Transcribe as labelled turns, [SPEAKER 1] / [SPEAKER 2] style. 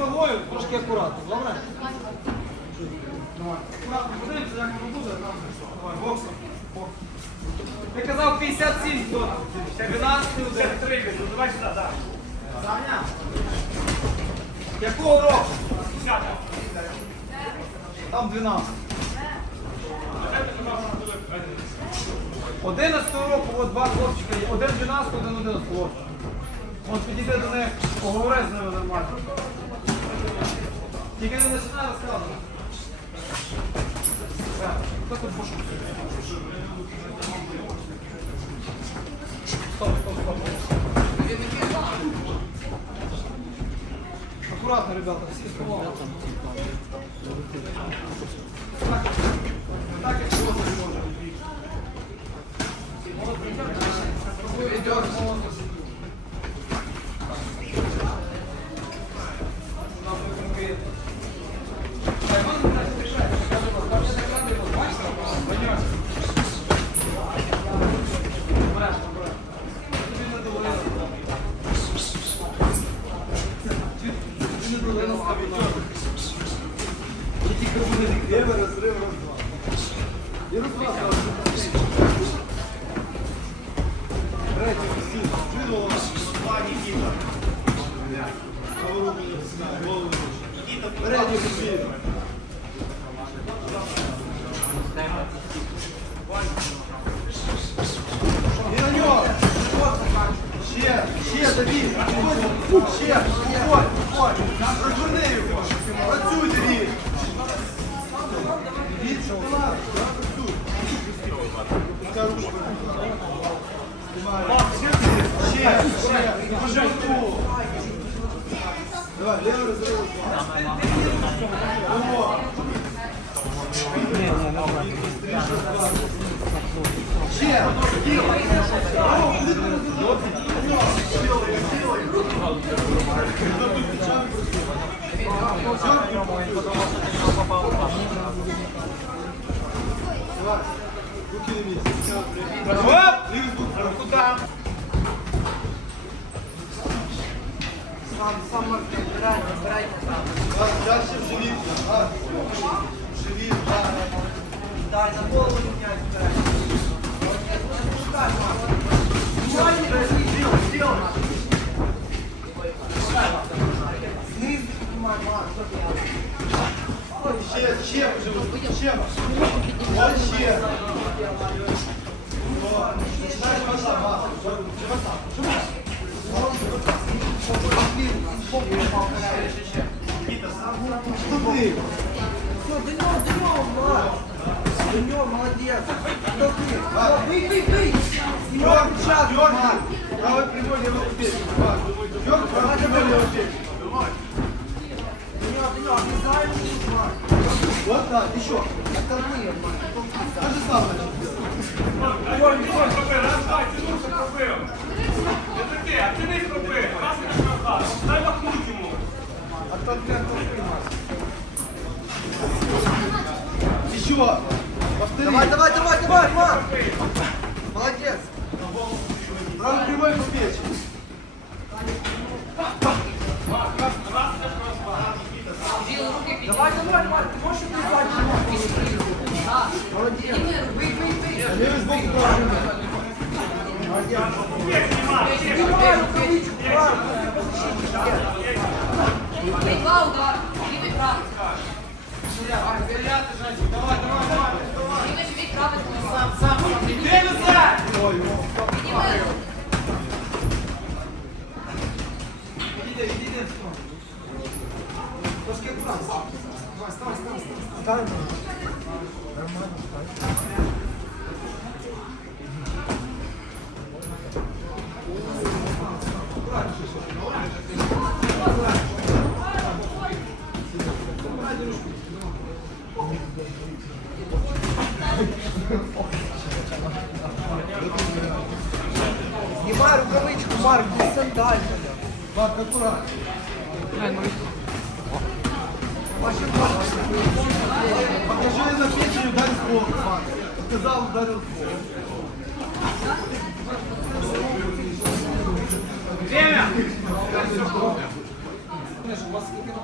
[SPEAKER 1] вагою, трошки акуратно, добре? Акуратно подивимося, як воно буде. Давай, боксом. Ти казав 57, хто? 12 удар.
[SPEAKER 2] 3, ну давай сюди, так.
[SPEAKER 1] Саня. Якого року? Там 12. 11 року, от два хлопчика. Один 12, один 11 хлопчик. От підійди до них, поговори з ними нормально. Тільки не починай розказувати. Стоп. Аккуратно, ребята, слова. Левый разрыв, раз, два. И раз, два, сразу. Третий, сильно. Чудово.
[SPEAKER 2] Два, Нікіта.
[SPEAKER 1] Голову не голову не Передній сильно. І на нього. Ще, ще, Давід. Виходь. Ще, Давай, левый разрыв. Давай. Руки на.
[SPEAKER 2] Оп!
[SPEAKER 1] Левый.
[SPEAKER 3] Сам, сам Мартин, збирайте, збирайте сам.
[SPEAKER 1] Да, Дальше в живит. А, в живит, да.
[SPEAKER 3] Дай, на голову не меняй, збирайте. Пускай, Марк. Внимание, сделай, сделай. Снизу поднимай, Марк, что делать?
[SPEAKER 1] Ще, ще в живот. Ще. Вот ще. Вот. Начинаешь живота, Ма. Живота.
[SPEAKER 3] Все, до него, до него, Марк. До него, молодец. Бей, бей. Снимай
[SPEAKER 1] Дерг,
[SPEAKER 3] печатку,
[SPEAKER 1] дерг.
[SPEAKER 3] Марк.
[SPEAKER 1] Правый прямой, левый петель. Дерг, правый прямой, левый
[SPEAKER 3] него, до него, обязательно.
[SPEAKER 1] Вот так, еще.
[SPEAKER 3] Оттолкни его,
[SPEAKER 1] Еще. Повтори.
[SPEAKER 3] Давай, давай, давай, давай, Марк. Молодец.
[SPEAKER 1] Правый прямой по печени.
[SPEAKER 3] Давай, давай, Марк, ты можешь его? Молодец.
[SPEAKER 1] Давай,
[SPEAKER 3] Снимай рукавичку, Марк, без сандаль.
[SPEAKER 1] Марк, аккуратно.
[SPEAKER 3] Машин,
[SPEAKER 1] Покажи на песню «Ударь в бок», Марк. Сказал, ударил в бок.
[SPEAKER 2] Время!
[SPEAKER 1] У вас какие-то